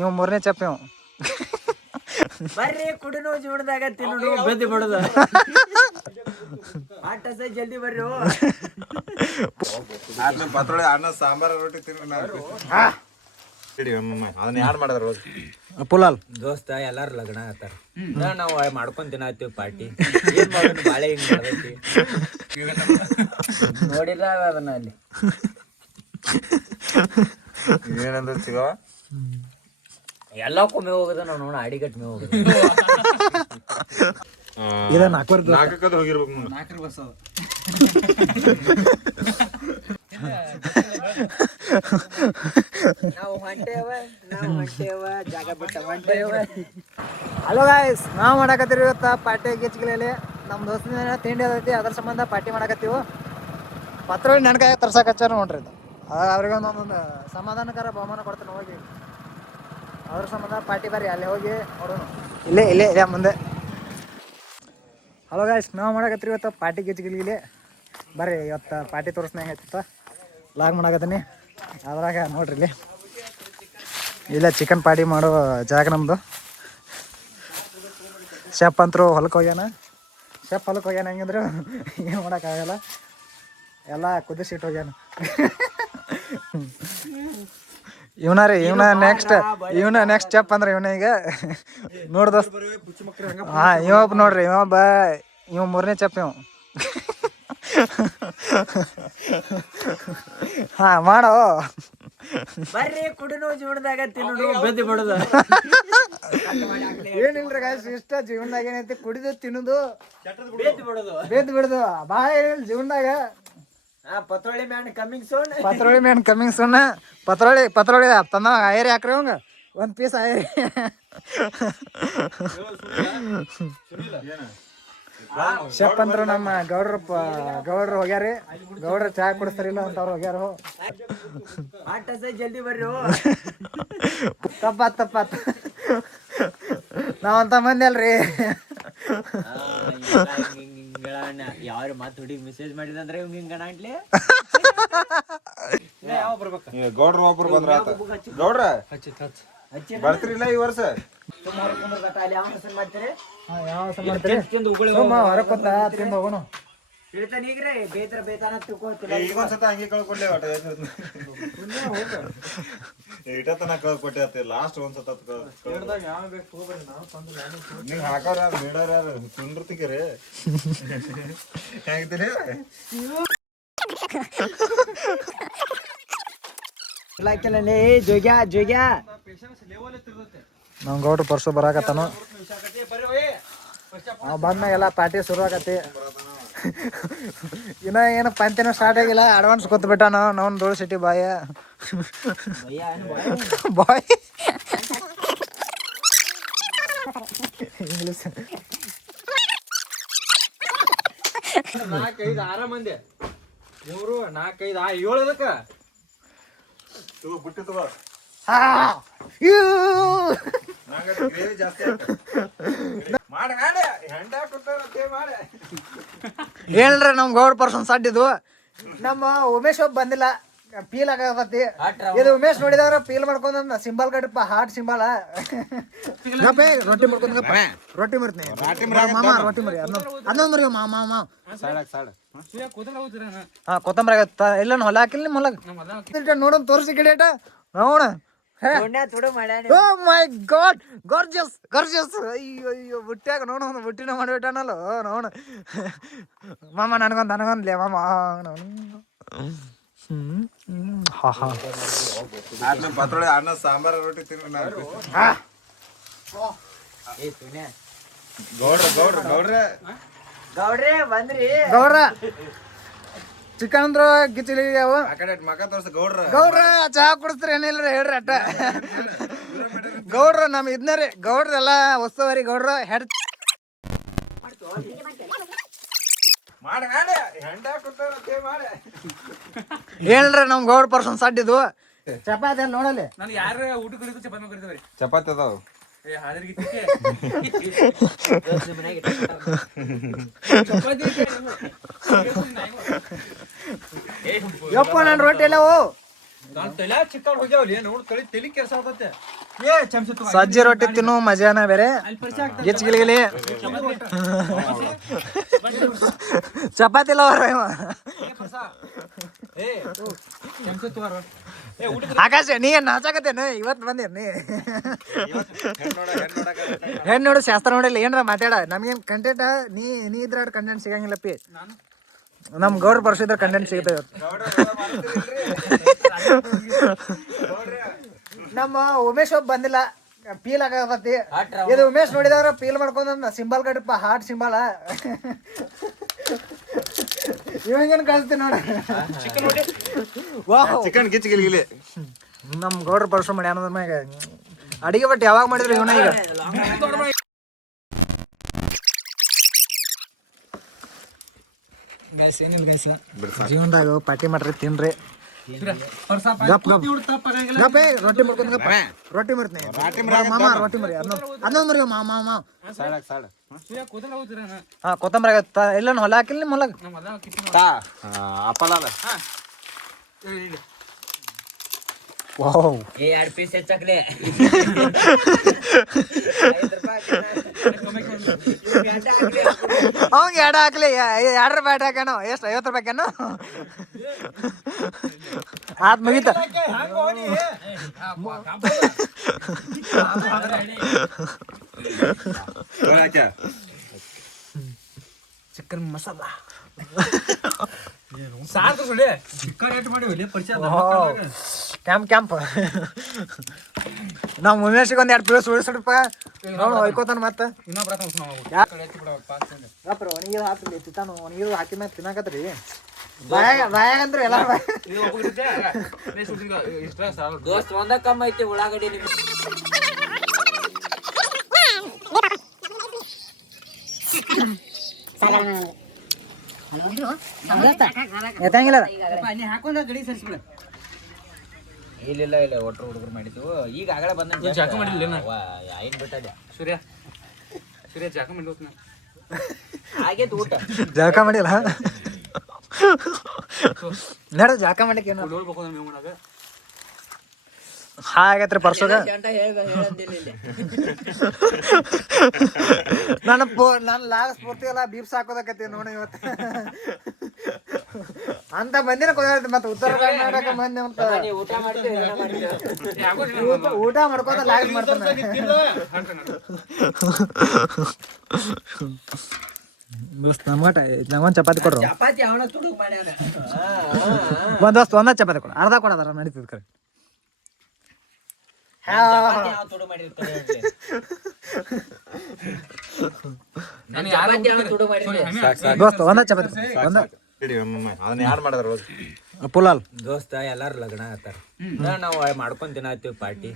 ಇವ ಮೂರನೇ ಚಪ್ಪ ಇವ ಬರ್ರಿ ಕುಡಿನೋ ಜೀವನದಾಗ ತಿನ್ನು ಬೆದ್ದು ಬಿಡೋದು ಆಟ ಜಲ್ದಿ ಬರ್ರಿ ಪತ್ರೊಳೆ ಅನ್ನ ಸಾಂಬಾರ ರೊಟ್ಟಿ ತಿನ್ನ ಅದನ್ನ ಯಾರು ಮಾಡಿದ್ರ ಪುಲಾಲ್ ದೋಸ್ತ ಎಲ್ಲಾರು ಲಗ್ನ ಆತಾರ ನಾವು ಮಾಡ್ಕೊಂಡ್ ತಿನ್ನತ್ತೀವಿ ಪಾರ್ಟಿ ಏನ್ ಮಾಡೋದು ಬಾಳೆ ಹಿಂಗ್ ಮಾಡೈತಿ ನೋಡಿಲ್ಲ ಅದನ್ನ ಅಲ್ಲಿ ಏನಂದ್ರೆ ಸಿಗವ ಎಲ್ಲಕ್ಕೂ ಮೇವ್ ಹೋಗೋದು ನಾವು ನೋಡ ಅಡಿಗಟ್ ಮೇವ್ ಹೋಗೋದು ನಾಲ್ಕಕ್ಕದ ಹೋಗಿರ್ಬೇಕು ನಾಲ್ಕರ ಬಸ್ ಅದು ನಾವು ಹೊಂಟೇವ ಜಾಗ ಬಿಟ್ಟ ಹೊಂಟೇವ. ಹಲೋ ಗಾಯ್ಸ್, ನಾವು ಮಾಡಕತ್ತೀವಿ ಇವತ್ತು ಪಾರ್ಟಿ ಗಿಚ್ಗಿಲಲ್ಲಿ. ನಮ್ಮ ದೋಸ್ತಿನ ತಿಂಡಿ ಅದೈತಿ, ಅದ್ರ ಸಂಬಂಧ ಪಾರ್ಟಿ ಮಾಡಕತ್ತೀವಿ. ಪತ್ರೊಳ್ಳಿ ನೆನಕಾಯ ತರ್ಸಕ್ಕೆ ಹಚ್ಚಾರ ನೋಡ್ರಿ ಇದು. ಅವ್ರಿಗೆ ಒಂದೊಂದು ಸಮಾಧಾನಕರ ಬಹುಮಾನ ಕೊಡ್ತಾನೆ ಹೋಗಿ. ಅದ್ರ ಸಂಬಂಧ ಪಾರ್ಟಿ ಬರ್ರಿ ಅಲ್ಲಿ ಹೋಗಿ ನೋಡೋಣ. ಇಲ್ಲೇ ಇಲ್ಲೇ ಇದೆ ಮುಂದೆ. ಹಲೋ ಗಾಯ್ಸ್, ನಾವು ಮಾಡಕತ್ತೀವಿ ಇವತ್ತು ಪಾರ್ಟಿ ಗಿಚ್ಗಿಲಿಗೆ. ಬರ್ರಿ ಇವತ್ತು ಪಾರ್ಟಿ ತೋರಿಸ್ದಂಗೆ ಆಯ್ತು. ಲಾಗ್ ಮಾಡಕತ್ತೀನಿ ಅದ್ರಾಗ ನೋಡ್ರಿ ಇಲ್ಲಿ ಇಲ್ಲ ಚಿಕನ್ ಪಾರ್ಟಿ ಮಾಡೋ ಜಾಗ ನಮ್ಮದು. ಶೆಫ್ ಅಂತರೂ ಹೊಲಕ್ಕೆ ಹೋಗ್ಯಾನ. ಹೆಂಗಂದ್ರೆ ಏನು ಮಾಡೋಕ್ಕಾಗಲ್ಲ, ಎಲ್ಲ ಕುದಿಸಿಟ್ಟು ಹೋಗ್ಯಾನ. ಇವನ ನೆಕ್ಸ್ಟ್ ಸ್ಟೆಪ್ ಅಂದ್ರೆ ಇವನ ಈಗ ನೋಡ್ದ. ಹಾಂ, ಇವೊಬ್ಬ ನೋಡ್ರಿ, ಇವ ಮೂರನೇ ಚಪ್ ಇವ. ಹಾ ಮಾಡೋ ಬರ್ರಿ ಕುಡಿನೋ ಜೀವನದಾಗ ತಿನ್ನು ಬೆದ್ದು ಬಿಡೋದು ಏನಿಲ್ರಿ ಗಾಯ್ಸ್, ಇಷ್ಟ ಜೀವನದಾಗ ಏನೈತಿ ಕುಡಿದು ತಿನ್ನೋದು ಬೆದ್ದು ಬಿಡುದು ಭಾಳ ಏನಿಲ್ಲ ಜೀವನದಾಗ. ಪತ್ರೊಳ್ಳಿ ಮ್ಯಾನ್ ಕಮ್ಮಿಂಗ್ ಸೋನ್ ಪತ್ರೊಳ್ಳಿ ತಂದ ಐರಿ ಹಾಕ್ರಿ ಅವಂಗ ಒಂದು ಪೀಸ್ ಐರಿ. ಶೆಫ್ ಅಂದ್ರು ನಮ್ಮ ಗೌಡ್ರು ಹೋಗ್ಯಾರಿ. ಗೌಡ್ರು ಚಾ ಕುಡಿಸ್ತಾರಿಲ್ಲ ಅಂತವ್ರು ಹೋಗ್ಯಾರು. ಆಟ ಜಲ್ದಿ ಬರ್ರಿ ತಪ್ಪಾತ್ ನಾವಂತ ಮಂದಿ ಅಲ್ರಿ. ಯಾರು ಮಾತು ಹುಡುಗಿ ಮೆಸೇಜ್ ಮಾಡಿದಂದ್ರೆ ಇವ್ ಹಿಂಗಣ ಅಂಟ್ಲಿ ಗೌಡ್ರ ಒಬ್ರು ಬಂದ್ರ ಗೌಡ್ರ ಬರ್ತೀರಿಲ್ಲ ಈ ವರ್ಷ? ಹೊರಕೊಂತ ತಿಂದು ಹೋಗೋಣ. ಈಗೊಂದ್ಸತ ಹಂಗೆ ಕಳ್ಕೊಂಡೆ ಇಟತನ ಕಳ್ಕೊಟ್ಟೆ. ಲಾಸ್ಟ್ ಒಂದ್ಸತ ನೀವ್ ಹಾಕೋರ್ ಯಾರು ಮೇಡೋರ್ ಯಾರು ತುಂಡ್ರತಿಗೆರೆ ಹೆಂಗಿದ್ದೀರಿ? ಜೋಗ್ಯಾ ನಮ್ ಗೌಡ್ರು ಪರ್ಸು ಬರಾಕತ್ತಾನು. ನಾವು ಬಂದ್ಮ್ಯಾಗ ಎಲ್ಲ ಪಾರ್ಟಿ ಶುರು ಆಗತ್ತಿ. ಇನ್ನ ಏನು ಪಂತಿನ ಸ್ಟಾರ್ಟ್ ಆಗಿಲ್ಲ, ಅಡ್ವಾನ್ಸ್ ಕೊತ್ಬಿಟ್ಟ ನಾವು ಧೂಳು ಸಿಟಿ ಬಾಯ್ ಇಂಗ್ಲೀಷ್. 4-5 6 ಮಂದಿ 3 4 5 7 ಅದಕ್ಕ ಬಿಟ್ಟು ತಗೋ. ಹೇಳ್ರಿ ನಮ್ ಗೌಡ್ ಪರ್ಸನ್ ಸಡ್ಡಿದು. ನಮ್ಮ ಉಮೇಶ್ ಒಬ್ಬ ಬಂದಿಲ್ಲ, ಫೀಲ್ ಆಗತೈತಿ. ಇದು ಉಮೇಶ್ ನೋಡಿದವ್ರ ಫೀಲ್ ಮಾಡ್ಕೊಂಡ್ ಸಿಂಬಲ್ ಕಡಿಪ ಹಾರ್ಟ್ ಸಿಂಬಲ್. ರೊಟ್ಟಿ ಮರ್ತೀನಿ ಮಾಮ, ರೊಟ್ಟಿ ಮರಿ ಅದೊಂದು ಮರಿ ಮಾಮ. ಕೊತ್ತಂಬರಿ ಆಗತ್ತ ಇಲ್ಲ ಹೊಲ ಹಾಕಿಲ್ಲ ನಿಮ್ಮ ಹೊಲ ನೋಡೋಣ, ತೋರಿಸಿ ಗಿಡೇಟ ನೋಡ. ಮೈ ಗಾಡ್, ಗರ್ಜಿಯಸ್. ಅಯ್ಯೋ ಬುಟ್ಟ್ಯಾಗ ನೋಡು, ಬುಟ್ಟಿನ ಮಾಡಿಬಿಟ್ಟಾನಲ್ಲ ನೋಡು ಮಾಮ. ನನಗೊಂದ್ಲೇ ಮಾಮ. ಪತ್ರೊಳೆ ಅನ್ನ ಸಾಂಬಾರ ರೊಟ್ಟಿ ತಿನ್ನ ಗೌಡ್ರೆ ಬಂದ್ರಿ. ಗೌಡ್ರ ಚಿಕನ್ ಅಂದ್ರ ಗಿಚ್ಚಲಿ ಅವ. ಮಕ ತೋರ್ಸ ಗೌಡ್ರ. ಚಹಾ ಕುಡಿಸ್ತೀರಿ ಏನಿಲ್ರಿ ಹೇಳ್ರಿ ಅಟ್ಟ. ಗೌಡ್ರ ನಮ್ ಇದ್ನರಿ ಗೌಡ್ರೆಲ್ಲ ವಸ್ತುವರಿ ಗೌಡ್ರ ಹೆಡ್ ಹೇಳ್ರಿ ನಮ್ ಗೌಡ್ ಪರ್ಸನ್ ಸಡ್ಡಿದು. ಚಪಾತಿ ನೋಡಲಿ ನಾನು ಯಾರ ಊಟ ಕರಿತು ಚಪಾತಿ ಕರಿತೀವಿ. ಚಪಾತಿ ಅದಾವ ಯಪ್ಪ ನನ್ನ ರೊಟ್ಟಿ ಎಲ್ಲ ಓ ಚಿಕ್ಕ ಹೋಗ್ಯಾವಲ್ಲಿ ನೋಡ್ ತಲಿ ಕೆಲಸ ಆಗ್ತತೆ ಏ ಚಮಚ ಸಜ್ಜಿ ರೊಟ್ಟಿ ತಿನ್ನು ಮಜಾನ ಬೇರೆ ಗಿಚ್ಗಿಲಿಗಿಲಿ ಚಪಾತಿ ಇಲ್ಲ ಅವ್ರ ಇವ. ಏ ಚಮಚ ತೋರ ಆಕಾಶ ನೀ ಏನ್ ನಾಚಾಕತ್ತೇನು ಇವತ್ತು ಬಂದಿರ್ ಹೆಣ್ಣು ನೋಡು ಶಾಸ್ತ್ರ ನೋಡಿಲ್ಲ ಏನ್ರ ಮಾತಾಡ ನಮ್ಗೇನ್ ಕಂಟೆಂಟ್ ನೀ ಇದ್ರ ಕಂಟೆಂಟ್ ಸಿಗಂಗಿಲ್ಲಪ್ಪಿ ನಮ್ ಗೌಡ್ರ ಬರ್ಸಿದ್ರ ಕಂಟೆಂಟ್ ಸಿಗುತ್ತೆ ಇವತ್ತು. ನಮ್ಮ ಉಮೇಶ್ ಒಬ್ಬ ಬಂದಿಲ್ಲ ಫೀಲ್ ಆಗತತಿ ಇದು ಉಮೇಶ್ ನೋಡಿದಾರ ಫೀಲ್ ಮಾಡ್ಕೊಂಡ ಸಿಂಬಲ್ ಕಟ್ಟಪ್ಪ ಹಾರ್ಟ್ ಸಿಂಬಲ್ ಇವಂಗೇನು ಕಳಿಸ್ತೀನಿ ನೋಡ ಚಿಕನ್ ಗಿಚ್ಗಿಲಿ ನಮ್ ಗೌಡ್ರ ಪರ್ಸು ಮಾಡಿ ಅನ್ನೋದ್ರ ಮ್ಯಾಗ ಅಡಿಗೆ ಬಟ್ ಯಾವಾಗ ಮಾಡಿದ್ರು ಇವನ ಈಗ ಗೈಸ್ ಏನಿಲ್ಲ ಗೈಸ್ ಜೀವನದಾಗ ಪಾರ್ಟಿ ಮಾಡ್ರಿ ತಿನ್ರಿ ಗಪ್ ಗಪ್ ಗಪ್ ಏ ರೊಟ್ಟಿ ಮಾಡ್ಕೊಂಡು ಗಪ್ ರೊಟ್ಟಿ ಮಾಡ್ತೀನಿ ಮಾಮ ರೊಟ್ಟಿ ಮರಿ ಅದೊಂದು ಮರಿ ಮಾಮ ಹಾ ಕೊತ್ತಂಬರಿ ಆಗತ್ತ ಇಲ್ಲ ಹೊಲ ಹಾಕಿಲ್ಲ ನಿಮ್ಮ ಹೊಲಗ ಅಪ್ಪಲ್ಲ ವಾವ್ ಏ 2 ಪೀಸ್ ಹೆಚ್ಚಾಕ್ಲೆ ಅವಂಗ ಎಡ ಹಾಕ್ಲಿ 2 ರೂಪಾಯಿ ಹಾಕ್ಯಾನೋ ಎಷ್ಟು 50 ರೂಪಾಯಿ ಹಾಕ್ಯಾನೋ ಆತ್ ಮುಗೀತ ಚಿಕನ್ ಮಸಾಲ ಸಾಕು ಸುಳಿ ಚಿಕ್ಕ ರೇಟ್ ಮಾಡಿ ಒಳ್ಳೆ ಪರಿಚಯ ಕ್ಯಾಂಪ್ ನಾವು ಉಮೇಶಿಗೆ ಒಂದು 2 ಪೀಸ್ ಉಳಿಸ್ರಪ್ಪ ನೋಡು ಹೊಯ್ಕೋತಾನ ಮತ್ತೆ ಇನ್ನೊಬ್ರ ಒಣಗಿದು ಹಾಕ್ಲಿ ತಿತ್ತಾನು ಒಣಗಿದು ಹಾಕಿ ಮ್ಯಾಗ ತಿನ್ನಾಕತ್ರಿ ಬಾಯಾಗ ಅಂದ್ರೆ ಎಲ್ಲ ದೋಸ್ತ್ ಒಂದ ಕಮ್ಮ ಐತಿ ಉಳ್ಳಾಗಡ್ಡಿ ನಿಮ್ ಎತ್ತಂಗಿಲ್ಲ ಇಲ್ಲ ಒಟ್ರು ಹುಡುಗರು ಮಾಡಿದ್ವು ಈಗ ಆಗಲೇ ಬಂದ ಜಾಕ ಮಾಡಿಲ್ಲ ಏನ್ ಬಿಟ್ಟದೆ ಸೂರ್ಯ ಜಾಕ ಮಾಡಿ ಆಗೇತ್ ಊಟ ಜಳಕ ಮಾಡಿಲ್ಲ ನಡ ಜಳಕ ಮಾಡ್ಲಿಕ್ಕೆ ಏನು ನೋಡ್ಬೇಕು ಮೇವ್ ಮಾಡಾಗ ಹಾಗೈತ್ರಿ ಪರ್ಸೋಗ ನನ್ನ ಲಾಗ ಸ್ಫೂರ್ತಿ ಎಲ್ಲ ಬೀಪ್ಸ್ ಹಾಕೋದಕ್ಕತಿ ನೋಡಿ ಇವತ್ತು ಅಂತ ಮಂದಿನ ಕೊಡ ಮತ್ತೆ ಉತ್ತರ ಕರ್ನಾಟಕ ಮಂದಿ ಅಂತ ಊಟ ಮಾಡ್ತೀವಿ ಊಟ ಮಾಡ್ಕೋತ ಲಾಗ್ ಮಾಡ್ತಾನೆ ನಮ್ಗೊಂದು ಚಪಾತಿ ಕೊಡ್ರು ಚಪಾತಿ ಅವನ ತುಡುಗ್ ಮಾಡ್ಯಾನ ಒಂದ್ ದೋಸ್ತ್ ಒಂದ ಚಪಾತಿ ಕೊಡ ಅರ್ಧ ಕೊಡದಾರ ನಡೀತದ ಕರೆ ತುಡು ಮಾಡಿರ್ತಾರೆ ತುಡು ಮಾಡಿರ್ತಾರೆ ದೋಸ್ತ ಒಂದ ಚಪಾತಿ ಒಂದ ಅದನ್ನ ಯಾರು ಮಾಡಿದ್ರ ರೋಜ್ ಪುಲಾಲ್ ದೋಸ್ತ ಎಲ್ಲಾರು ಲಗ್ನ ಆತಾರ ನಾವು ಮಾಡ್ಕೊಂಡ್ ತಿನ್ನತ್ತೀವಿ ಪಾರ್ಟಿ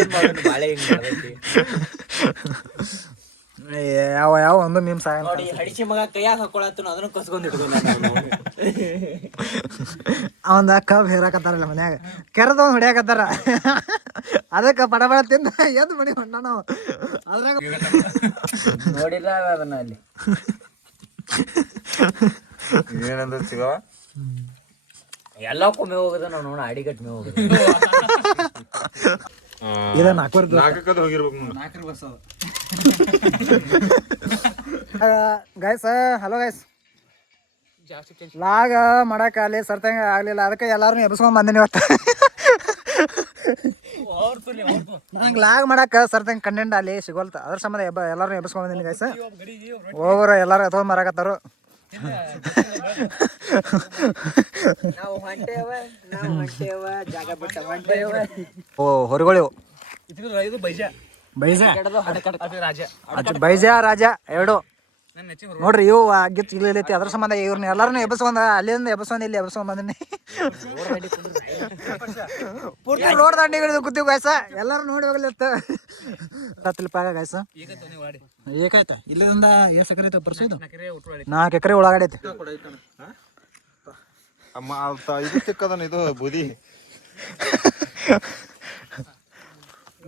ಏನ್ ಮಾಡೋದು ಬಾಳೆ ಹಿಂಗ್ ಮಾಡೈತಿ ಯಾವ ಒಂದು ಮೀಮ್ಸ್ ಆಗ ನೋಡಿ ಹಡಿಸಿ ಮಗ ಕೈಯಾಗ ಹಾಕೊಳತ್ತನು ಅದನ್ನ ಕಸ್ಕೊಂಡ್ ಇಟ್ಕೊಂಡ ಅವಂದ ಕಬ್ ಹೇರಾಕತ್ತಾರಲ್ಲ ಮನ್ಯಾಗ ಕೆರೆದ ಹೊಡ್ಯಾಕತ್ತಾರ ಅದಕ್ಕೆ ಪಡ ಪಡ ತಿಂದ ಎದ್ದು ಮಣಿ ಹೊಂಡ ನಾವು ಅದ್ರಾಗ ನೋಡಿಲ್ಲ ಅದನ್ನ ಅಲ್ಲಿ ಏನಂದ್ರೆ ಸಿಗವ ಎಲ್ಲಕ್ಕೂ ಮೇವ್ ಹೋಗದ ನಾವು ನೋಡ ಅಡಿಗಟ್ ಮೇವ್ ಹೋಗದ ಇದು ನಾಲ್ಕೂವರೆ ನಾಲ್ಕಕ್ಕದ ಹೋಗಿರ್ಬೇಕು ನಾಲ್ಕರ ಬಸ್ ಅದು ಗೈಸ್ ಹಲೋ ಗೈಸ್ ಜಾಸ್ತಿ ಲಾಗ ಮಾಡಕ್ ಅಲ್ಲಿ ಸರ್ದಂಗ ಆಗ್ಲಿಲ್ಲ ಅದಕ್ಕೆ ಎಲ್ಲಾರು ಎಬ್ಸ್ಕೊಂಡ್ ಬಂದಿನಿ ಇವತ್ತು ನಂಗೆ ಲಾಗ್ ಮಾಡಕ್ ಸರ್ದಂಗ ಕಂಟೆಂಟ್ ಅಲ್ಲಿ ಸಿಗೋಲ್ತ ಅದ್ರ ಸಂಬಂಧ ಎಲ್ಲಾರು ಎಬ್ಸ್ಕೊಂಡ್ ಬಂದಿನಿ ಗೈಸ್ ಹೋಗೋರು ಎಲ್ಲಾರು ಎತ್ಕೊಂಡ್ ಮರಾಕತ್ತಾರು ನಾವು ಹೊಂಟೇವ ಜಾಗ ಬಿಟ್ಟ ಹೊಂಟೇವ ಓ ಹೊರಗಳಿವು ಇದು ಬೈಜ ಬೈಜ ಅದು ರಾಜ ಬೈಜ ರಾಜ ಎರಡು ನನ್ನ ನೆಚ್ಚಿನ ನೋಡ್ರಿ ಇವು ಗಿಚ್ಚ ಇಲ್ಲೈತಿ ಅದ್ರ ಸಂಬಂಧ ಇವ್ರನ್ನ ಎಲ್ಲಾರನು ಎಬ್ಸ್ಕೊಂಡ ಅಲ್ಲಿಂದ ಎಬ್ಸ್ಕೊಂಡ್ ಇಲ್ಲಿ ಎಬ್ಸ್ಕೊಂಡ್ ಬಂದಿನಿ ಪೂರ್ತಿ ರೋಡ್ ದಾಂಡಿ ಕೂತೀವಿ ಗಾಯ್ಸ ಎಲ್ಲಾರು ನೋಡಿ ಹೋಗ್ಲಿತ್ತ ತತ್ಲಿಪಾಗ ಗಾಯ್ಸ ಏಕಾಯ್ತ ಇಲ್ಲಿಂದ ಎಷ್ಟು ಎಕರೆ ಐತೆ ಬರ್ಸೋದು 4 ಎಕರೆ ಒಳಗಡೆ ಐತಿ ಅಮ್ಮ ಇದು ತಿಕ್ಕದನ ಇದು ಬುದಿ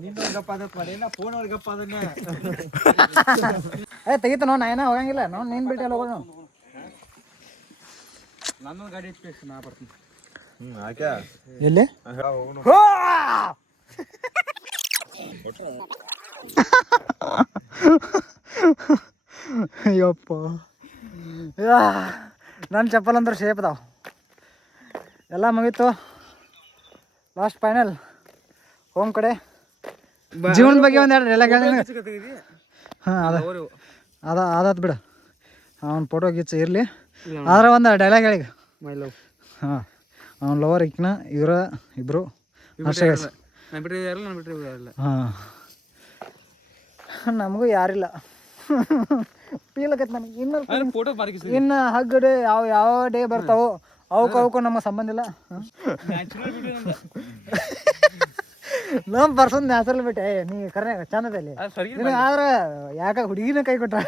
ನಿನ್ನ ಗಪ್ಪ ಆದತ್ ಮಾಡಿ ನಾ ಫೋನ್ ಅವ್ರಿಗೆ ಗಪ್ಪ ಅದನ್ನ ತೆಗಿತ ನಾ ಏನ ಹೋಗಂಗಿಲ್ಲ ನಾವು ನೀನ್ ಬಿಟ್ಟು ಎಲ್ಲ ಹೋಗೋಣ ನನ್ನ ಗಾಡಿ ಎತ್ಬೇಕು ನಾ ಬರ್ತೀನಿ ಆಕೆ ಎಲ್ಲಿ ಹೋಗೋಣ ಅಯ್ಯಪ್ಪ ನನ್ನ ಚಪ್ಪಲ್ ಅಂದ್ರೆ ಶೇಪ್ ಅದಾವ ಎಲ್ಲ ಮುಗೀತು ಲಾಸ್ಟ್ ಫೈನಲ್ ಹೋಮ್ ಕಡೆ ಜೀವನದ ಬಗ್ಗೆ ಒಂದು ಎರಡು ಡೈಲಾಗ್ ಹೇಳಿ ಹಾಂ ಅದಾತ್ ಬಿಡು ಅವ್ನ ಫೋಟೋ ಗಿಚ್ಚ ಇರಲಿ ಆದ್ರೆ ಒಂದು ಡೈಲಾಗ್ ಹೇಳಿ ಮೈ ಲವ್ ಹಾಂ ಅವ್ನ ಲವರ್ ಇಕ್ನ ಇವ್ರ ಇಬ್ಬರು ಅಷ್ಟೇ ನಾನು ಬಿಟ್ಟರೆ ಯಾರಲ್ಲ ನಾನು ಬಿಟ್ಟರೆ ಯಾರಲ್ಲ ಹಾಂ ನಮಗೂ ಯಾರಿಲ್ಲ ಫೀಲ್ ಆಗತ್ತೆ ನನಗೆ ಇನ್ನು ಫೋಟೋ ಬಾರಿಕಿ ಇನ್ನು ಹಗ್ ಡೇ ಯಾವ ಡೇ ಬರ್ತಾವೋ ಅವಕ್ಕೂ ನಮಗೆ ಸಂಬಂಧ ಇಲ್ಲ ನ್ಯಾಚುರಲ್ ವಿಡಿಯೋ ನಮ್ದು ನಮ್ಮ ಪರ್ಸನ್ ನ್ಯಾಚುರಲ್ ಬಿಟ್ಟೆ ನೀ ಕರೆ ಚಂದದಲ್ಲಿ ಸರಿ ಆದ್ರೆ ಯಾಕ ಹುಡುಗಿನ ಕೈ ಕೊಟ್ರ